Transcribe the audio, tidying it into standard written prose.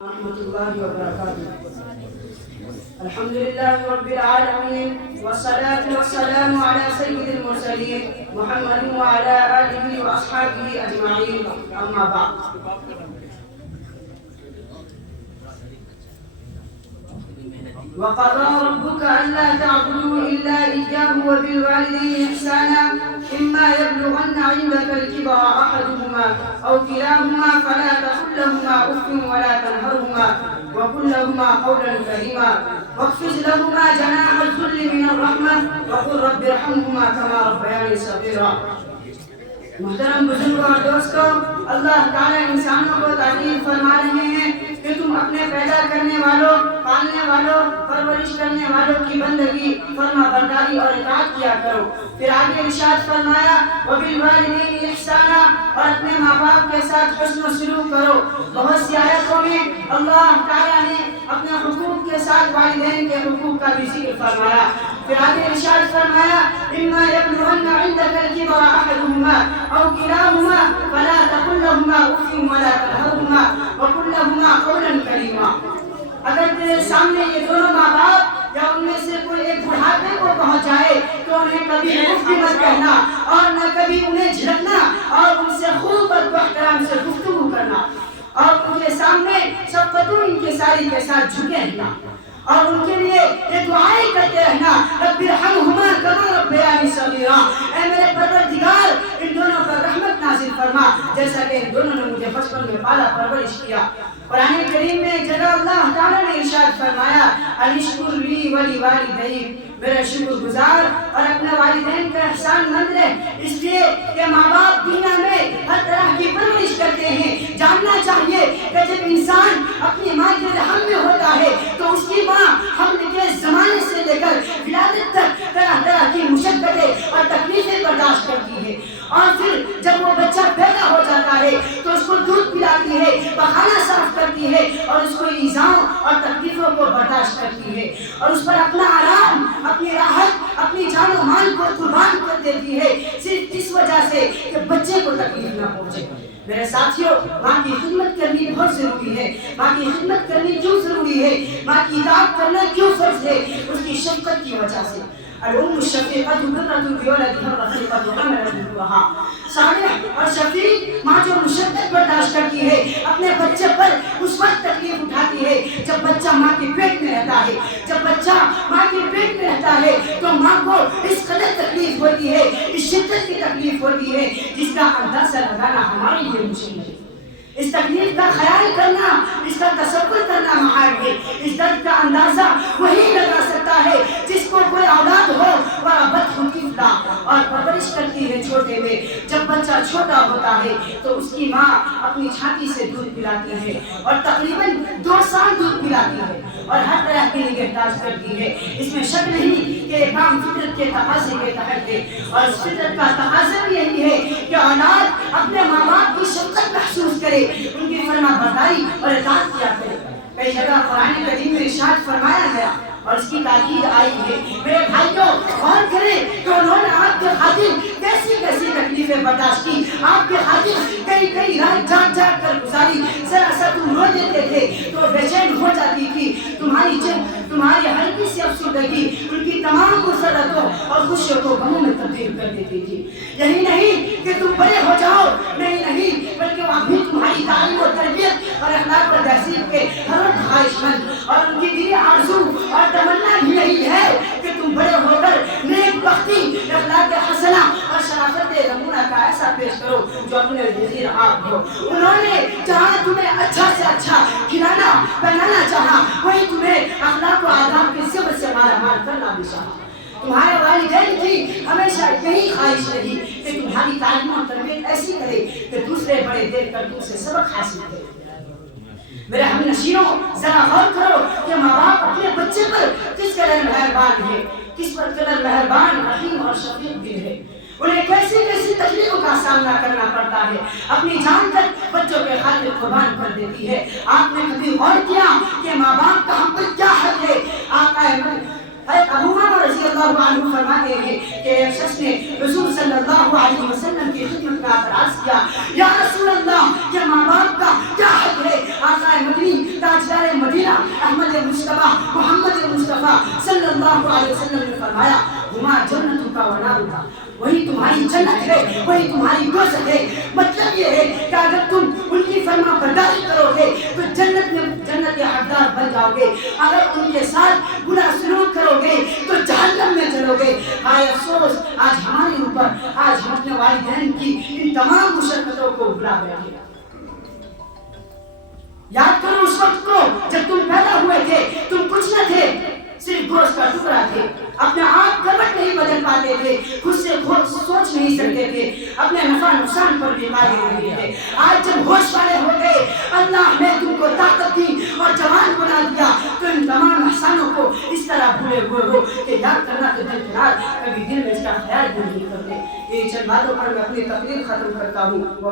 ورحمة الله وبركاته. الحمد لله رب العالمين، والصلاة والسلام على سيد المرسلين محمد وعلى آله وأصحابه أجمعين. أما بعد. وقضى ربك ألا تعبدوا إلا إياه وبالوالدين إحسانا إما يبلغن عندك الكبر أحدهما أو كلاهما فلا تقل لهما أف ولا تنهرهما وقل لهما قولا كريما واخفض لهما جناح الذل من الرحمة وقل رب ارحمهما كما ربياني صغيرا. محترم بزرگوں اور دوستوں، اللہ تعالیٰ انسانوں کو تعلیم فرما رہے ہیں کہ تم اپنے پیدا کرنے والوں، پالنے والوں، پرورش کرنے والوں کی بندگی، فرما برداری اور اطاعت کیا کرو. پھر آگے ارشاد فرمایا وبالوالدین احسانا، اور اپنے ماں باپ کے ساتھ حسن و سلوک کرو. بہت سی آیتوں میں اللہ تعالیٰ نے اپنے حقوق کے ساتھ والدین کے حقوق کا بھی ذکر فرمایا. پھر آگے ارشاد فرمایا اما یبلغن عندک الکبر احدهما او کلاهما فلا تقل لهما اف ولا تنهرهما وقل لهما قولا کریما. اگر تیرے سامنے یہ دونوں ماں باپ یا ان میں سے کوئی ایک بڑھاپے کو پہنچ جائے تو انہیں کبھی اف بھی مت کہنا اور نہ کبھی انہیں جھڑکنا اور ان سے خوب ادب و احترام سے گفتگو کرنا اور ان کے سامنے شفقت و انکساری کے ساتھ جھکے رہنا اور ان کے لیے یہ دعائیں کرتے رہنا رب ارحمہما کما ربیانی صغیرا. اے میرے پروردگار ان دونوں پر رحمت نازل فرما جیسا کہ ان دونوں نے مجھے بچپن میں پالا پرورش کیا. قرآن کریم میں جگہ اللہ تعالیٰ نے ارشاد فرمایا انشکر لی ولی والدیک، میرا شکر گزار اور اپنے والدین کا احسان مند رہ. اس لیے کہ ماں باپ دنیا میں ہر طرح کی پرورش کرتے ہیں. جاننا چاہیے کہ جب انسان اپنی ماں کے رحم میں ہوتا ہے تو اس کی ماں حمل کے زمانے سے لے کر ولادت تک طرح طرح کی مشقتیں اور تکلیفیں برداشت کرتی ہے اور پھر جب وہ بچہ پیدا ہو جاتا ہے تو اس کو دودھ پلاتی ہے، پخانہ صاف کرتی ہے اور اس کو ایذاؤں اور تکلیفوں کو برداشت کرتی ہے اور اس پر اپنا آرام، اپنی راحت، اپنی جان و مال کو قربان کر دیتی ہے صرف اس وجہ سے کہ بچے کو تکلیف نہ پہنچے. میرے ساتھیوں، ماں کی خدمت کرنی بہت ضروری ہے. ماں کی خدمت کرنی کیوں ضروری ہے؟ ماں کی اطاعت کرنا کیوں فرض ہے؟ اس کی شفقت کی وجہ سے. الام الشفیقۃ برۃ بولدها الرفیقۃ حملت ابنها. صالح اور شفیق ماں جو مشقت برداشت کرتی ہے اپنے بچے پر اس وقت تکلیف اٹھاتی ہے جب بچہ ماں کے پیٹ میں رہتا ہے. جب بچہ ماں کے پیٹ میں رہتا ہے تو ماں کو اس قدر تکلیف ہوتی ہے، اس شدت کی تکلیف ہوتی ہے جس کا اندازہ لگانا ہمارے لیے مشکل ہے. اس تکلیف کا خیال کرنا، اس کا تصور کرنا محال ہے. اس درد کا اندازہ وہی لگا سکتا ہے جس کو کوئی اولاد ہو وربت طفلا اور پرورش کرتی ہے چھوٹے میں. جب بچہ چھوٹا ہوتا ہے تو اس کی ماں اپنی چھاتی سے دودھ پلاتی ہے اور تقریباً 2 سال دودھ پلاتی ہے اور ہر طرح کی نگہداشت کرتی ہے. اس میں شک نہیں کہ یہ کام فطرت کے تقاضے کے تحت ہے اور اس فطرت کا تقاضا بھی یہی ہے کہ اولاد اپنے ماں باپ کی شفقت محسوس کرے، ان کی فرما برداری اور اطاعت کیا کرے. کئی جگہ قرآن کریم میں ارشاد فرمایا گیا اور اس کی تاکید آئی ہے. میرے بھائیوں غور کریں کہ انہوں نے آپ کے خاطر کیسی کیسی تکلیفیں برداشت کی، آپ کے خاطر کئی کئی رات جاگ جاگ کر گزاری. ذرا سا تم رو دیتے تھے تو بے چین ہو جاتی تھی. تمہاری ہلکی سی افسردگی ان کی تمام مسرتوں اور خوشیوں کو غموں میں تبدیل کر دیتی تھی. یہی نہیں کہ تم بڑے ہو جاؤ، نہیں بلکہ وہ بھی تمہاری تعلیم و تربیت اور اخلاق و تہذیب کے ہر وقت خواہش مند اور ان کی دلی آرزو اور تمنا بھی یہی ہے کہ تم بڑے ہو کر نیک بختی، اخلاق حسنہ اور شرافت نمونہ کا ایسا پیش کرو جو اپنے نظیر آپ ہو. انہوں نے جہاں تمہیں اچھا سے اچھا کھلانا پہنانا چاہا وہی تمہیں اخلاق و آداب کے صبر سے مالا مال کرنا بھی چاہا. تمہارے والدین کی ہمیشہ یہی خواہش رہی کہ تمہاری تعلیم و تربیت ایسی کرے کہ دوسرے بڑے دیکھ کر تم سے سبق حاصل کرے. میرے ہم نشینوں ذرا غور کرو کہ ماں باپ اپنے بچے پر کس قدر مہربان ہے، کس قدر مہربان، رحیم اور شفیق بھی ہے. انہیں کیسی کیسی تکلیفوں کا سامنا کرنا پڑتا ہے، اپنی جان تک بچوں کے خاطر قربان کر دیتی ہے. آپ نے کبھی غور کیا کہ ماں باپ کا ہم پر کیا حق ہے؟ آقا ابو ہریرہ رضی اللہ عنہ فرماتے ہیں کہ ایک شخص نے حضور صلی اللہ علیہ وسلم کی خدمت میں عرض کیا یا رسول اللہ کہ ماں باپ کا کیا حق ہے؟ آقا مدنی بھلا بیٹھے. یاد کرو اس وقت کو جب تم پیدا ہوئے تھے, تم کچھ نہ تھے, صرف گوشت کا ٹکڑا تھے, اپنا آپ کروٹ نہیں بدل پاتے تھے, خود سے سوچ نہیں سکتے تھے, اپنے نفع نقصان پر بھی قادر نہیں تھے. آج جب ہوش والے ہو گئے, اللہ نے تم کو طاقت دی اور جوان بنا دیا, تو ان تمام احسانوں کو اس طرح بھولے ہوئے ہو کہ یاد کرنا تو دل کنار, کبھی دل میں اس کا خیال بھی نہیں کرتے. یہ چند باتوں پر میں اپنی تقریر ختم کرتا ہوں.